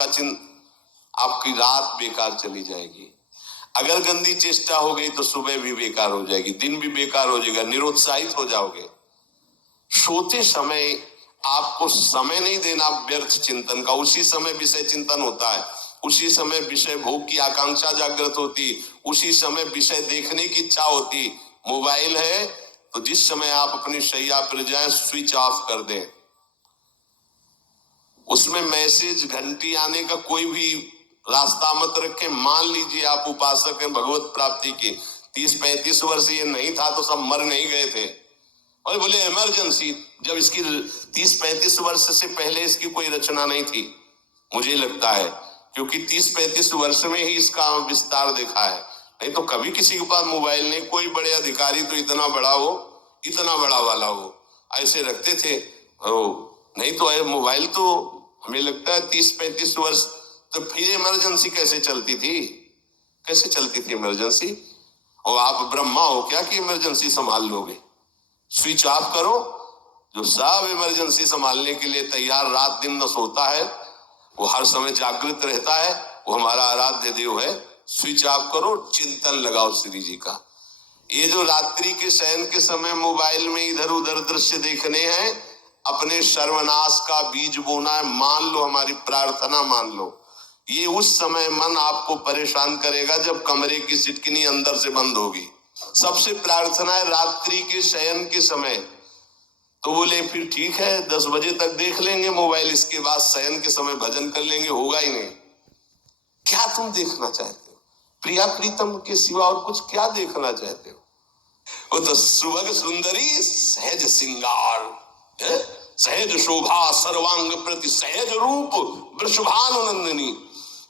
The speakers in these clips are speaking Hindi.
आपकी रात बेकार चली जाएगी। अगर गंदी चेष्टा हो गई तो सुबह भी बेकार हो जाएगी, दिन भी बेकार हो जाएगा, निरुत्साहित हो जाओगे। सोते समय आपको समय नहीं देना व्यर्थ चिंतन का। उसी समय विषय चिंतन होता है, उसी समय विषय भोग की आकांक्षा जागृत होती, उसी समय विषय देखने की इच्छा होती। मोबाइल है तो जिस समय आप अपनी शैया पर जाएं स्विच ऑफ कर दें। उसमें मैसेज घंटी आने का कोई भी रास्ता मत रखें। मान लीजिए आप उपासक हैं भगवत प्राप्ति के, 30-35 वर्ष ये नहीं था तो सब मर नहीं गए थे। और बोले इमरजेंसी, जब इसकी 30-35 वर्ष से पहले इसकी कोई रचना नहीं थी, मुझे लगता है, क्योंकि 30-35 वर्ष में ही इसका विस्तार देखा है। नहीं तो कभी किसी के पास मोबाइल नहीं। कोई बड़े अधिकारी तो इतना बड़ा हो, इतना बड़ा वाला हो, ऐसे रखते थे। नहीं तो मोबाइल तो हमें लगता है 30-35 वर्ष। तो फिर इमरजेंसी कैसे चलती थी? कैसे चलती थी इमरजेंसी? और आप ब्रह्मा हो क्या कि इमरजेंसी संभाल लोगे? स्विच ऑफ करो। जो सब इमरजेंसी संभालने के लिए तैयार रात दिन न सोता है, वो हर समय जागृत रहता है, वो हमारा आराध्य देव है। स्विच ऑफ करो, चिंतन लगाओ श्री जी का। ये जो रात्रि के शयन के समय मोबाइल में इधर उधर दृश्य देखने हैं, अपने सर्वनाश का बीज बोना है। मान लो, हमारी प्रार्थना मान लो, ये उस समय मन आपको परेशान करेगा जब कमरे की सिटकिनी अंदर से बंद होगी। सबसे प्रार्थना है रात्रि के शयन के समय। तो बोले फिर ठीक है 10 बजे तक देख लेंगे मोबाइल, इसके बाद शयन के समय भजन कर लेंगे। होगा ही नहीं। क्या तुम देखना चाहते हो? प्रिया प्रीतम के सिवा और कुछ क्या देखना चाहते हो? वो तो सुभग सुंदरी सहज सिंगार, सहज शोभा सर्वांग प्रति सहज रूप वृषभानुनंदिनी।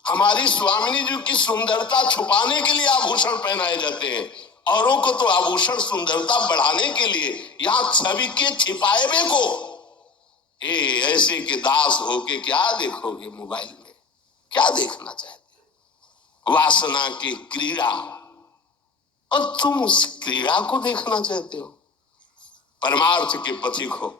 हमारी स्वामिनी जी की सुंदरता छुपाने के लिए आभूषण पहनाए जाते हैं, औरों को तो आभूषण सुंदरता बढ़ाने के लिए। यहाँ छवि के छिपाए हुए को ऐसे के दास होके क्या देखोगे मोबाइल में? क्या देखना चाहते हो? वासना की क्रीड़ा, और तुम उस क्रीड़ा को देखना चाहते हो? परमार्थ के पथिक हो।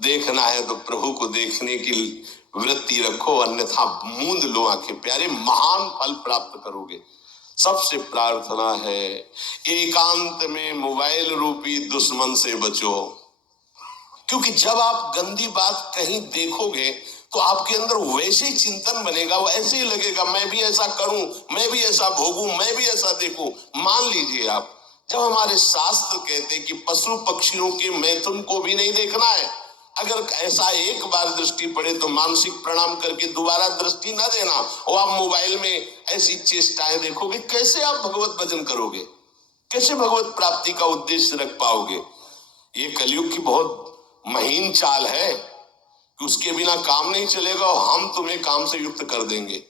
देखना है तो प्रभु को देखने की वृत्ति रखो, अन्यथा मूंद लो आंखें। प्यारे, महान फल प्राप्त करोगे। सबसे प्रार्थना है एकांत में मोबाइल रूपी दुश्मन से बचो। क्योंकि जब आप गंदी बात कहीं देखोगे तो आपके अंदर वैसे ही चिंतन बनेगा, वो ऐसे ही लगेगा मैं भी ऐसा करूं, मैं भी ऐसा भोगूं, मैं भी ऐसा देखूं। मान लीजिए आप, जब हमारे शास्त्र कहते हैं कि पशु पक्षियों के मैथुन को भी नहीं देखना है, अगर ऐसा एक बार दृष्टि पड़े तो मानसिक प्रणाम करके दोबारा दृष्टि ना देना। और आप मोबाइल में ऐसी चेष्टाएं देखोगे, कैसे आप भगवत भजन करोगे? कैसे भगवत प्राप्ति का उद्देश्य रख पाओगे? ये कलयुग की बहुत महीन चाल है कि उसके बिना काम नहीं चलेगा और हम तुम्हें काम से युक्त कर देंगे।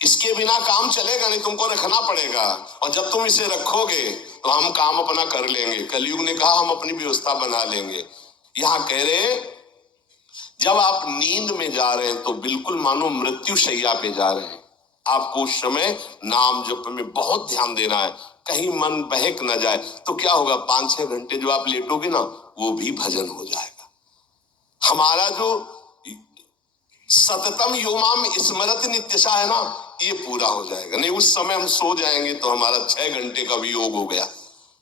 इसके बिना काम चलेगा नहीं, तुमको रखना पड़ेगा। और जब तुम इसे रखोगे तो हम काम अपना कर लेंगे। कलयुग ने कहा हम अपनी व्यवस्था बना लेंगे। यहां कह रहे, जब आप नींद में जा रहे हैं तो बिल्कुल मानो मृत्यु शैया पे जा रहे हैं। आपको उस समय नाम जप में बहुत ध्यान देना है, कहीं मन बहक ना जाए। तो क्या होगा, 5-6 घंटे जो आप लेटोगे ना, वो भी भजन हो जाएगा। हमारा जो सततम योमाम स्मरति नित्यशा है ना, ये पूरा हो जाएगा। नहीं, उस समय हम सो जाएंगे तो हमारा 6 घंटे का भी योग हो गया,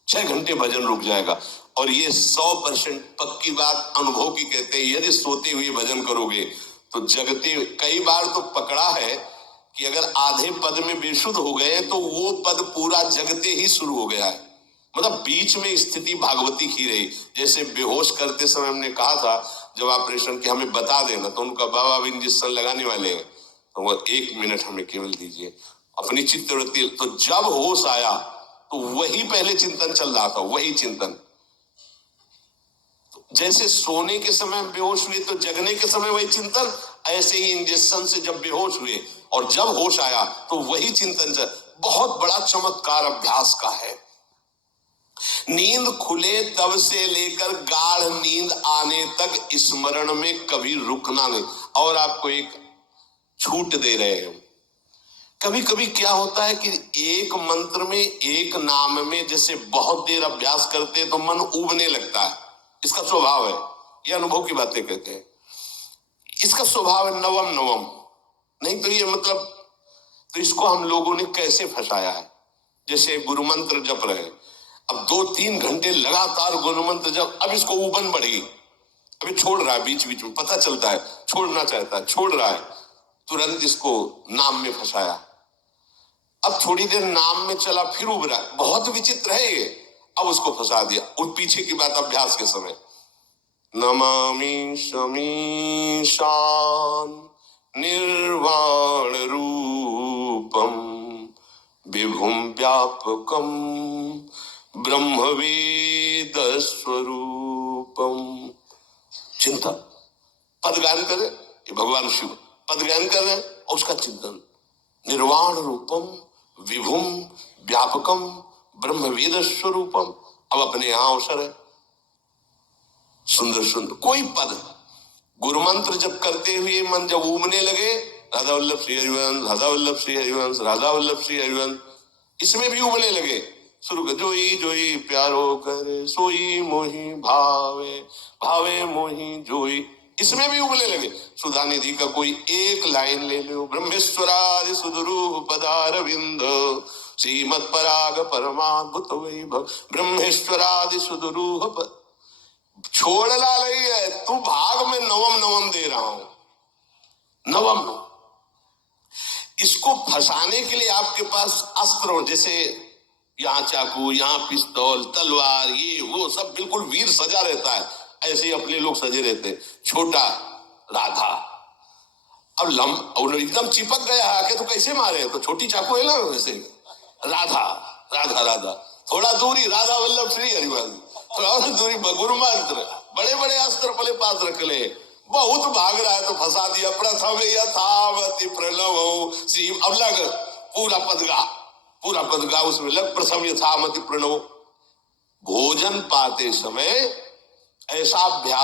6 घंटे भजन रुक जाएगा। और ये 100% पक्की बात अनुभव की कहते हैं, यदि सोते हुए भजन करोगे तो जगते। कई बार तो पकड़ा है कि अगर आधे पद में बेशुद्ध हो गए तो वो पद पूरा जगते ही शुरू हो गया है। मतलब बीच में स्थिति भागवती की रही। जैसे बेहोश करते समय हमने कहा था जब ऑपरेशन के हमें बता देना, तो उनका बाबा अब इंजेक्शन लगाने वाले हैं तो वो 1 मिनट हमें केवल दीजिए, अपनी चित्तवृत्ति। तो जब होश आया तो वही पहले चिंतन चल रहा था, वही चिंतन। जैसे सोने के समय बेहोश हुए तो जगने के समय वही चिंतन, ऐसे ही इंजेक्शन से जब बेहोश हुए और जब होश आया तो वही चिंतन चल। बहुत बड़ा चमत्कार अभ्यास का है। नींद खुले तब से लेकर गाढ़ नींद आने तक स्मरण में कभी रुकना नहीं। और आपको एक छूट दे रहे हैं। कभी कभी क्या होता है कि एक मंत्र में, एक नाम में जैसे बहुत देर अभ्यास करते हैं तो मन उबने लगता है। इसका स्वभाव है, ये अनुभव की बातें कहते हैं। इसका स्वभाव है नवम नवम। नहीं तो ये मतलब, तो इसको हम लोगों ने कैसे फंसाया है। जैसे गुरु मंत्र जप रहे, अब 2-3 घंटे लगातार गुरु मंत्र जप, अब इसको उबन बढ़ी, अभी छोड़ रहा है, बीच बीच में पता चलता है छोड़ना चाहता है, छोड़ रहा है, तुरंत इसको नाम में फंसाया। अब थोड़ी देर नाम में चला, फिर उब रहा है, बहुत विचित्र है ये। अब उसको फंसा दिया। उन पीछे की बात अभ्यास के समय, नमामि शमीशान निर्वाण रूपम विभुम व्यापकम ब्रह्मवेद स्वरूपम। चिंतन, पदगान करे, ये भगवान शिव पदगान कर रहे हैं और उसका चिंतन, निर्वाण रूपम विभुम व्यापकम ब्रह्मवेद स्वरूपम। अब अपने यहां अवसर है, सुंदर सुंदर कोई पद गुरु मंत्र जब करते हुए मन जब उबने लगे, राधा वल्लभ श्री हरिवंश, राधा वल्लभ श्री हरिवंश, राधा वल्लभ श्री हरिवंश, इसमें भी उबने लगे। शुरू कर, जोई जोई प्यारो करे सोई मोही भावे, भावे मोही जोई, इसमें भी उबने लगे। सुधा निधि का कोई एक लाइन ले लो, ब्रह्मेश्वरादि सुदरूप पदारविंद श्रीमत् पराग परमाद्भुत वैभव, ब्रह्मेश्वरादि सुदरूप, छोड़ना नहीं है तू, भाग में नवम नवम दे रहा हूं, नवम। इसको फंसाने के लिए आपके पास अस्त्र हो, जैसे यहाँ चाकू, यहाँ पिस्तौल, तलवार, ये वो सब बिल्कुल वीर सजा रहता है, ऐसे ही अपने लोग सजे रहते। छोटा राधा, अब एकदम चिपक गया आके तो कैसे मारे, तो छोटी चाकू है ना वैसे, राधा राधा राधा, थोड़ा दूरी राधा वल्लभ श्री हरिवंश, थोड़ा दूरी गुरु मंत्र, बड़े बड़े अस्त्र पले पास रख ले, बहुत भाग रहा है तो फंसा दिया। प्रथम यथावति प्रणव शिव, अब लग पूरा पदगा, पूरा पदगा उसमें लग, प्रथम यथावति प्रणव। भोजन पाते समय ऐसा अभ्यास